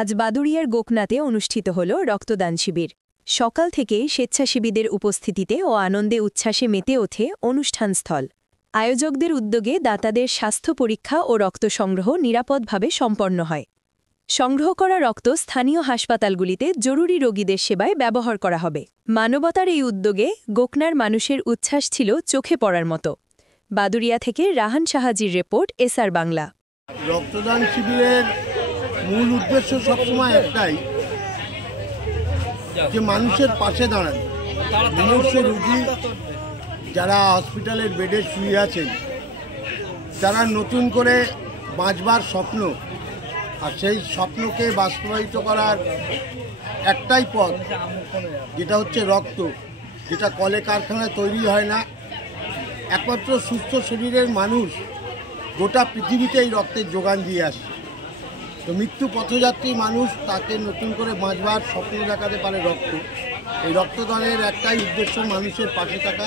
আজ বাদুড়িয়ার গোকনাথে অনুষ্ঠিত হল রক্তদান শিবির। সকাল থেকেই স্বেচ্ছাসেবীদের উপস্থিতিতে ও আনন্দে উচ্ছ্বাসে মেতে ওঠে অনুষ্ঠানস্থল। আয়োজকদের উদ্যোগে দাতাদের স্বাস্থ্য পরীক্ষা ও রক্ত সংগ্রহ নিরাপদভাবে সম্পন্ন হয়। সংগ্রহ করা রক্ত স্থানীয় হাসপাতালগুলিতে জরুরি রোগীদের সেবায় ব্যবহার করা হবে। মানবতার এই উদ্যোগে গোকনার মানুষের উচ্ছ্বাস ছিল চোখে পড়ার মতো। বাদুড়িয়া থেকে রাহান সাহাজির রিপোর্ট, এসআর বাংলা। রক্তদান শিবিরের মূল উদ্দেশ্য সবসময় একটাই, যে মানুষের পাশে দাঁড়ানো। মুমূর্ষ রোগী যারা হসপিটালের বেডে শুয়ে আছেন, তারা নতুন করে বাঁচবার স্বপ্ন, আর সেই স্বপ্নকে বাস্তবায়িত করার একটাই পথ, যেটা হচ্ছে রক্ত, যেটা কলে কারখানায় তৈরি হয় না। একমাত্র সুস্থ শরীরের মানুষ গোটা পৃথিবীতে এই রক্তের যোগান দিয়ে আসে। তো মৃত্যু পথযাত্রী মানুষ, তাকে নতুন করে বাঁচবার স্বপ্ন দেখাতে পারে রক্ত। এই রক্তদানের একটাই উদ্দেশ্য, মানুষের পাশে থাকা,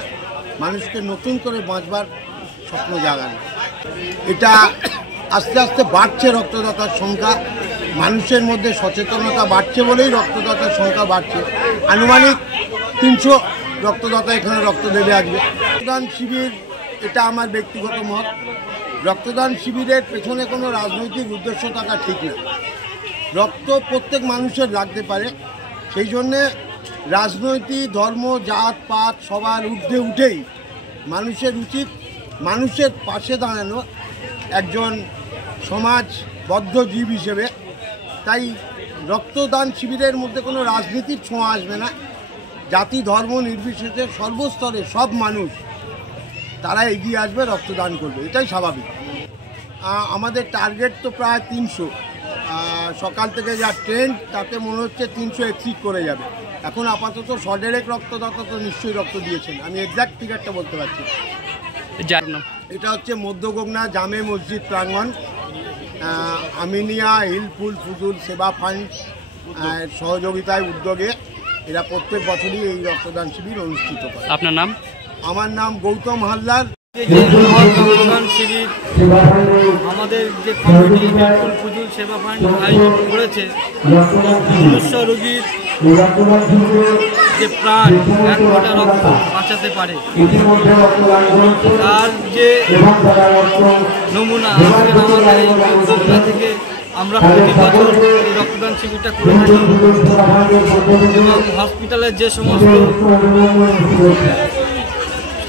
মানুষকে নতুন করে বাঁচবার স্বপ্ন জাগানো। এটা আস্তে আস্তে বাড়ছে রক্তদাতার সংখ্যা, মানুষের মধ্যে সচেতনতা বাড়ছে বলেই রক্তদাতার সংখ্যা বাড়ছে। আনুমানিক 300 রক্তদাতা এখানে রক্ত দেবে আসবে। রক্তদান শিবির, এটা আমার ব্যক্তিগত মত। রক্তদান শিবিরের পেছনে কোনো রাজনৈতিক উদ্দেশ্য থাকা ঠিক না। রক্ত প্রত্যেক মানুষের লাগতে পারে, সেই জন্যে রাজনৈতিক, ধর্ম, জাত পাত সবার ঊর্ধ্বে উঠেই মানুষের উচিত মানুষের পাশে দাঁড়ানো, একজন সমাজবদ্ধ জীব হিসেবে। তাই রক্তদান শিবিরের মধ্যে কোনো রাজনীতির ছোঁয়া আসবে না। জাতি ধর্ম নির্বিশেষে সর্বস্তরে সব মানুষ তারা এগিয়ে আসবে, রক্তদান করবে, এটাই স্বাভাবিক। আমাদের টার্গেট তো প্রায় 300। সকাল থেকে যা ট্রেন্ড, তাতে মনে হচ্ছে 300 এক্সিড করে যাবে। এখন আপাতত 100 রক্তদাতা তো নিশ্চয়ই রক্ত দিয়েছেন, আমি এক্স্যাক্ট ফিগারটা বলতে পারছি। এটা হচ্ছে মধ্য গোকনা জামে মসজিদ প্রাঙ্গণ, আমিনিয়া হিলফুল ফুজুল সেবা ফান্ড সহযোগিতায় উদ্যোগে এরা প্রত্যেক বছরই এই রক্তদান শিবির অনুষ্ঠিত করে। আপনার নাম? আমার নাম গৌতম হালদার। রক্তদান শিবির আমাদের যে কমিটি হিলফুল ফুজুল সেবা ফান্ড আয়োজন করেছে, মনুষ্য রোগীর যে প্রাণ, এক ফোঁটা রক্ত বাঁচাতে পারে, তার যে নমুনা আজকে আমাদের এই গোকনা থেকে আমরা প্রতি বছর এই রক্তদান শিবিরটা করে থাকি। এবং হসপিটালের যে সমস্ত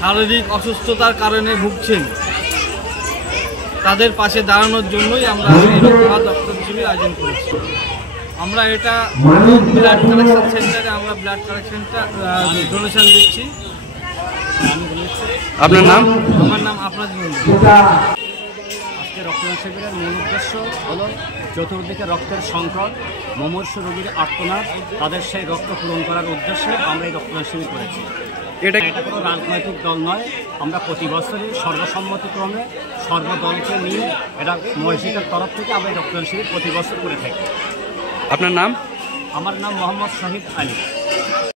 শারীরিক অসুস্থতার কারণে ভুগছেন, তাদের পাশে দাঁড়ানোর জন্যই আমরা এই রক্তদান শিবির আয়োজন করেছি। আমরা এটা ব্লাড কালেকশন সেন্টারে আমরা ব্লাড কালেকশনটা ডোনেশন দিচ্ছি। আপনার নাম? আমার নাম আপনার। আজকে রক্তদান শিবিরের মূল উদ্দেশ্য হলো চতুর্দিকে রক্তের সংকট, মুমূর্ষ রোগীর আর্তনাদ, তাদের সেই রক্ত পূরণ করার উদ্দেশ্যে আমরা এই রক্তদান শিবির করেছি। এটা কোনো রাজনৈতিক দল নয়, আমরা প্রতি বছরই সর্বসম্মতিক্রমে সর্বদলকে নিয়ে এটা মসজিদের তরফ থেকে আমরা এই রক্তদান শিবির প্রতি বছর করে থাকি। আপনার নাম? আমার নাম মোহাম্মদ শহীদ আলী।